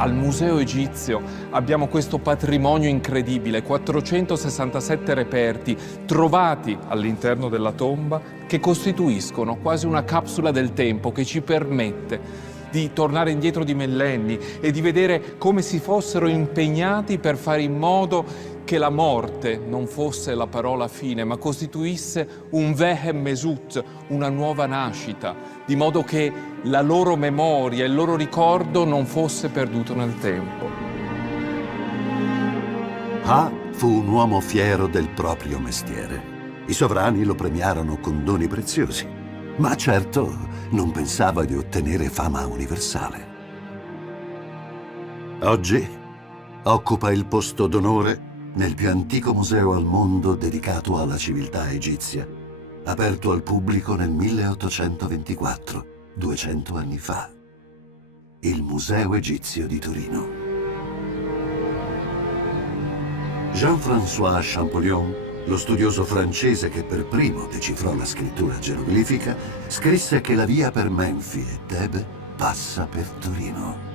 Al Museo Egizio abbiamo questo patrimonio incredibile, 467 reperti trovati all'interno della tomba che costituiscono quasi una capsula del tempo che ci permette di tornare indietro di millenni e di vedere come si fossero impegnati per fare in modo che la morte non fosse la parola fine, ma costituisse un Vehem Mesut, una nuova nascita, di modo che la loro memoria, il loro ricordo non fosse perduto nel tempo. Ha fu un uomo fiero del proprio mestiere. I sovrani lo premiarono con doni preziosi, ma certo non pensava di ottenere fama universale. Oggi occupa il posto d'onore nel più antico museo al mondo dedicato alla civiltà egizia, aperto al pubblico nel 1824, 200 anni fa. Il Museo Egizio di Torino. Jean-François Champollion, lo studioso francese che per primo decifrò la scrittura geroglifica, scrisse che la via per Menfi e Tebe passa per Torino.